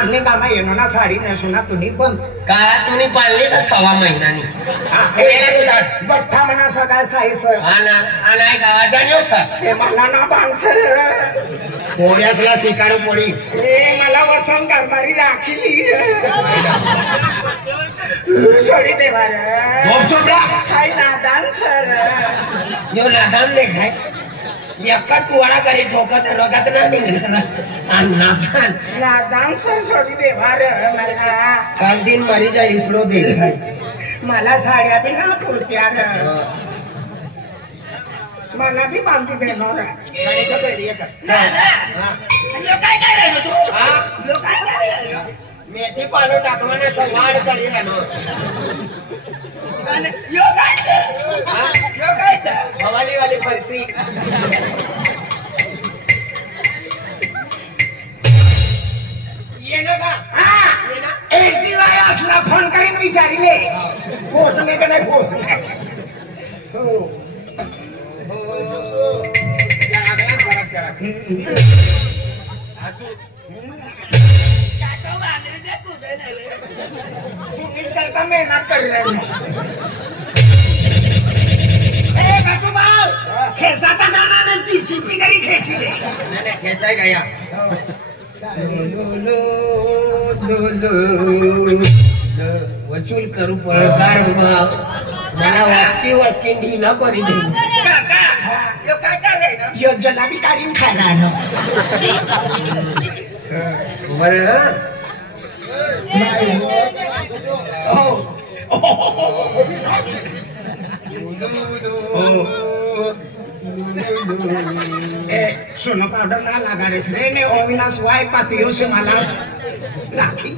आम्ही मामा येणं ना साडी नेसू ना तुम्ही पण का तुम्ही पाळले तर 6 महिन्यानी गठ्ठा म्हणा सकाळ साई सर आलाय का जाणीव सर हे मला ना बांसर पोऱ्यासला शिकाडू पोळी हे मला वसंत करणारी राखीली सोडी देवा रे काय नादान सर यो नादान नाही काय एका कुवाडा करी ठोकत रोगात ना निघणार नादान नादान सर सोडी देवा रे मला कांटीन मरी जा इसलो दे मला साड्या बी ना कुर्त्या मला बी बांधू देणार मेथी पालो टाकवाना वाढ करी हवाली वाली फरसी ये ना का ये ना एक जीवाय असला फोन करीन विचारिले पोचणे का नाही पोचणे हो तुम्हीच करता मेहनत कर खेसाता जाणार जीसीपी करी खेचले नाही खेचाय का या वसूल करू पळकार मला वस्की ढिला करी दे काय करायला यो जलाबी काढून खायला बरं सोना पाउडर ना लगाड़े रे ने अविनाश वाई पातियों से मला राखी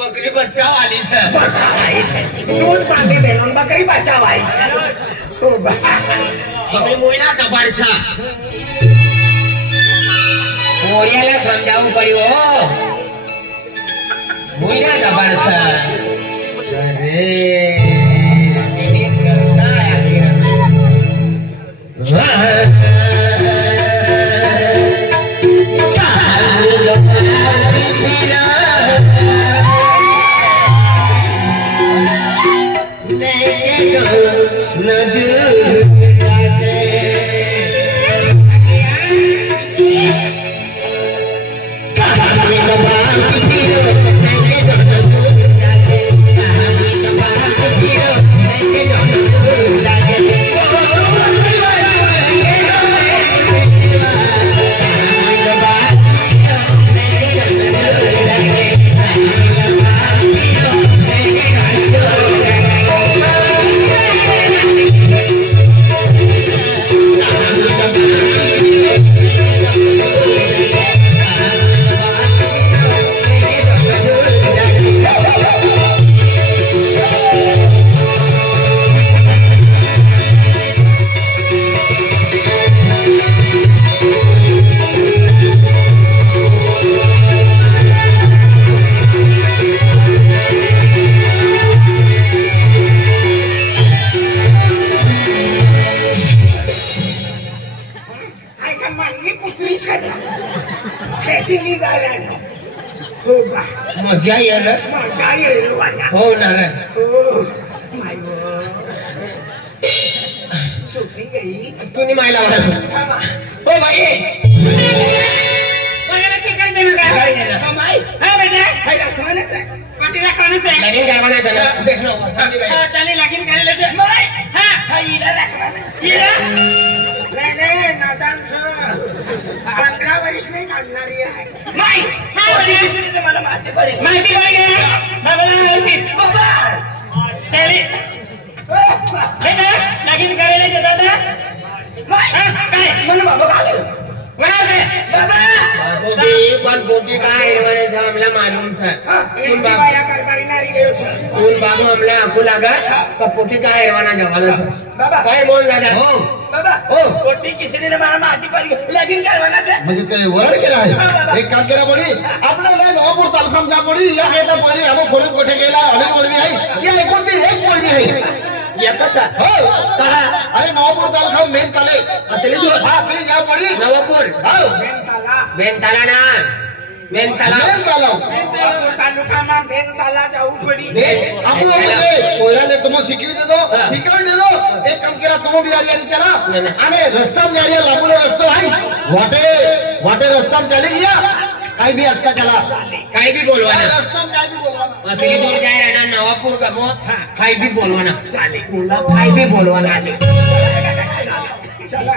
बकरी बच्चा वाली है दूध पाती देनों बकरी बच्चा वाली हमें मोइना कपाड़सा मोरियाला समझाऊ पड़ी हो मोइना कपाड़सा अरे ये करता है मजा येईल हो ना तुम्ही मायला मार हो भाई लगीन करवाना चला देख लो चले लगीन कर लेते नहीं नादान सर 15 वर्ष नहीं काढणारी आहे मला माहिती पडेल लगीन करायला दादा काय म्हणून बाबा बाबा पण पोटी काय हिरवाने से हमला मालूम से इनची बाया कारभारी नारी गयो सर उन बाबू हमला आखू लागा का पोटी काय हिरवाना जवाना से बाबा काय बोल दादा हो बाबा हो कोटी किसी ने मारा माटी पर लगीन करवाना से म्हणजे ते वरड केला आहे एक काम करा पडी आपल्याला नवापूर तालुका जा पडी या कायदा परी हम कोणी कोठे गेला अनेक पडवी आहे या एकूण ती एक पडवी आहे एकचा हो कहा अरे नवापूर तालुका मेन ताले असली दूर हा ते जा पडी नवापूर हो बेंताला ना बेंताला मेन तालाव नवापूर तालुकाમાં બેનતાલા જવું પડી दे आपू म्हणजे कोयराले तुम शिकवी देतो शिकवी देतो एक काम करा तुम भी आलिया चला आणि रस्ता जारिया लांबून रस्तो आहे वाटे वाटे रस्ता चाली गया काही भी अच्छा चला काय भी बोलवाना रस्ता काय भी बोलवा असली दूर जाय रहना नवापूर का मो काय भी बोलवाना काय भी बोलवाना चला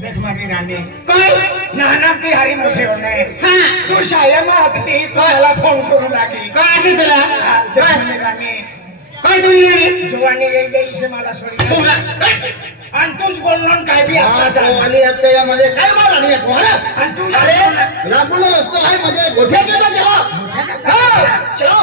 देख मारी राणी काय नाना की हरी मोठे होणे तू शाळेत ती मला फोन करू लागी काय आधी तुला काय राणी काय तुम्ही राणी जवानी येई से मला सोडी आणि तूच बोललो काय बी आता वाली हत्या यामध्ये काय मार आणि कोणा आणि तू अरे लांबून रस्तो आहे म्हणजे गोठ्या केला चला हा चलो